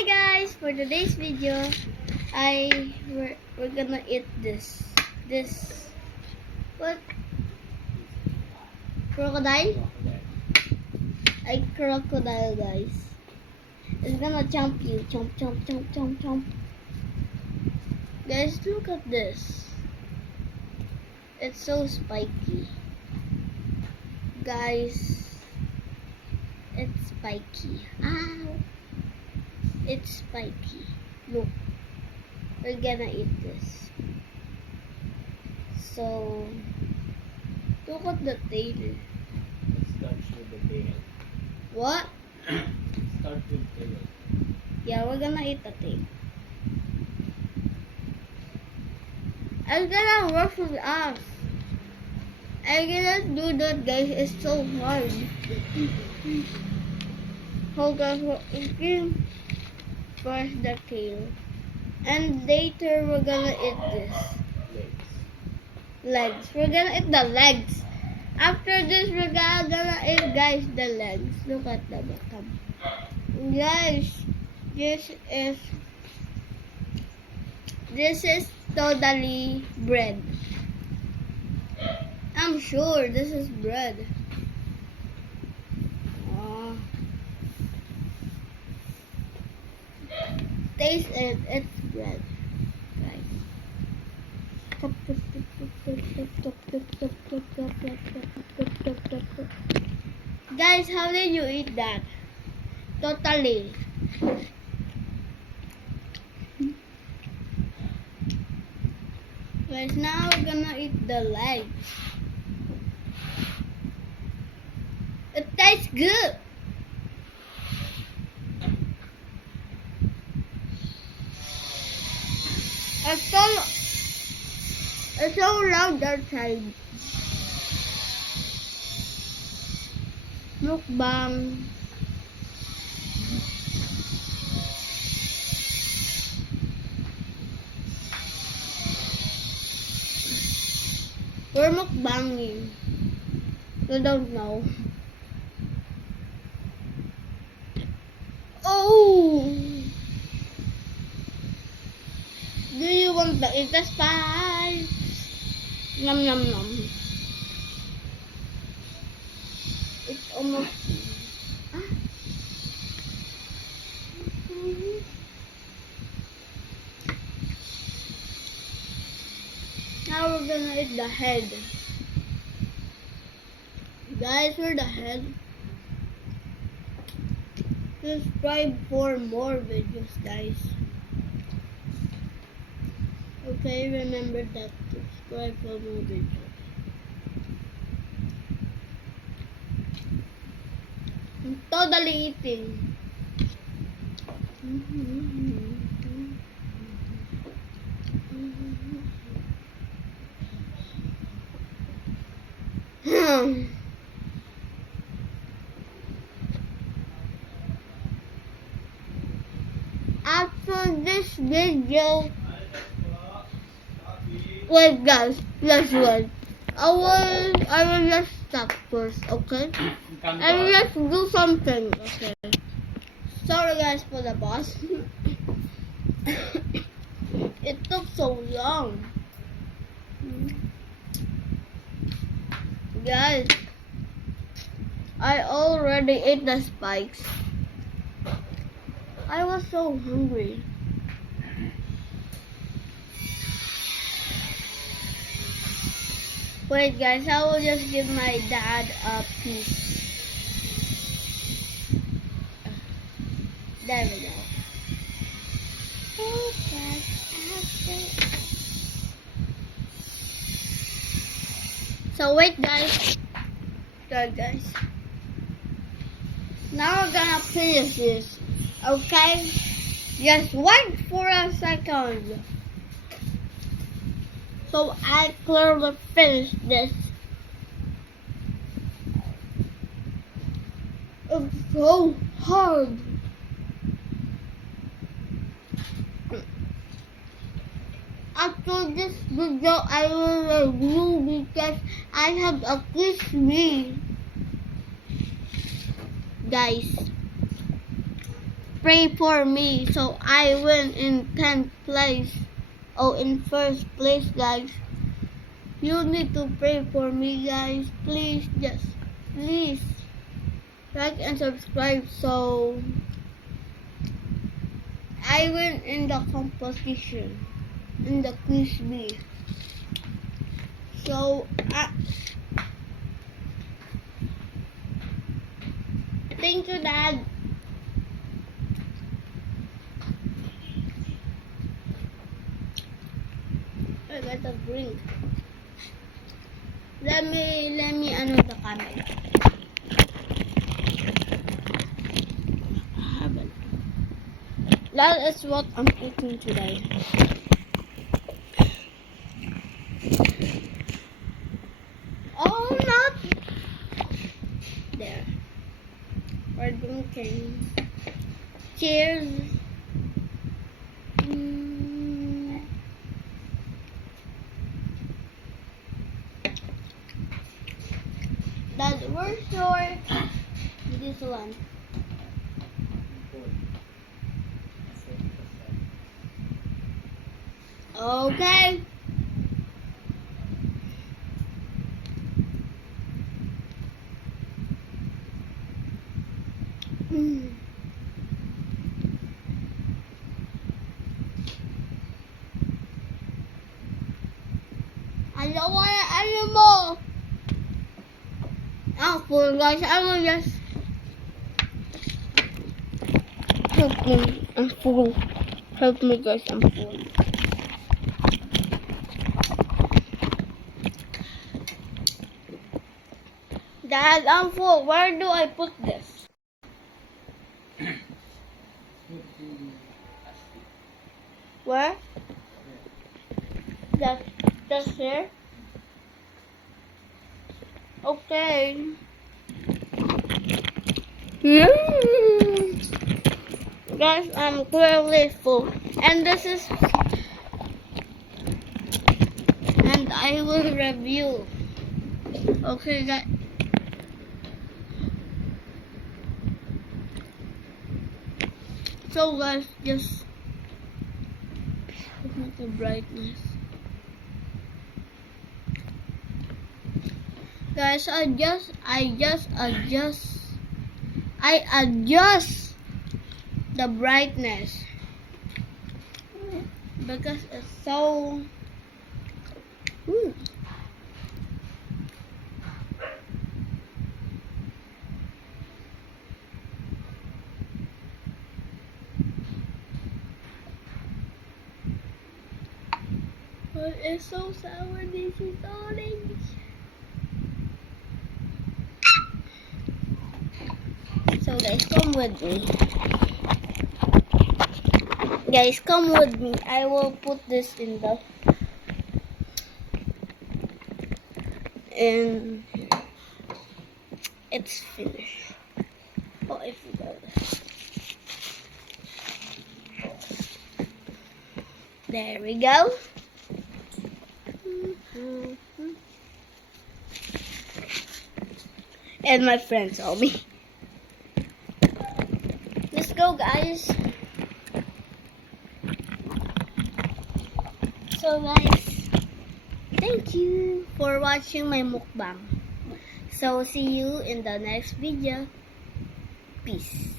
Hi guys! For today's video, we're gonna eat this what? Crocodile? Crocodile, guys. It's gonna chomp you. Chomp, chomp, chomp, chomp, chomp. Guys, look at this. It's so spiky. Guys, it's spiky. Ow! It's spiky. Look. We're gonna eat this. So, look at the tail. It starts with the tail. What? Start with tail. Yeah, we're gonna eat the tail. I'm gonna work with us. I'm gonna do that, guys. It's so hard. Hold on, first the tail, and later we're gonna eat this legs. We're gonna eat the legs. After this, we're gonna eat, guys, the legs. Look at the bottom, guys. This is totally bread. I'm sure this is bread. Taste it. It's bread, guys. Guys, how did you eat that? Totally. Guys, now we're gonna eat the legs. It tastes good. It's so loud outside. Mukbang. We're mukbanging. You don't know. Oh! Do you want to eat the spice? Nom nom nom. It's almost. Now we're gonna eat the head. Guys, we're the head. Subscribe for more videos, guys. Okay, remember that. Subscribe for more videos. I'm totally eating. After this video, wait, guys, let's wait. I will just stop first, okay? And let's do something, okay? Sorry, guys, for the boss. It took so long. Guys, I already ate the spikes. I was so hungry. Wait, guys, I will just give my dad a piece. There we go. So wait, guys. Good, guys. Now we're gonna finish this. Okay? Just wait for a second. So I clearly finished this. It's so hard. After this video, I will review because I have a crispy, guys. pray for me so I win in 10th place. Oh, in first place, guys. You need to pray for me, guys. Please, just please like and subscribe so I win in the competition in the quiz bee. So thank you, Dad. I got a drink. Let me ano the camera. That is what I'm eating today. Oh, not there. We're drinking. Cheers. Dad, where's your this one? Okay. I don't want it anymore. I'm full, guys. I will just help me. I'm full. Help me, guys. I'm full. Dad, I'm full. Where do I put this? Where? That's here? Okay. Guys, I'm clearly full. And this is... And I will review. Okay, guys. So guys, just look at the brightness. Guys, I adjust the brightness because it's so But it's so sour. This is orange. So guys, come with me. Guys, come with me. I will put this in the and it's finished. Oh, I forgot. There we go. And my friends saw me. Let's go, guys. So guys, thank you for watching my mukbang. So see you in the next video. Peace.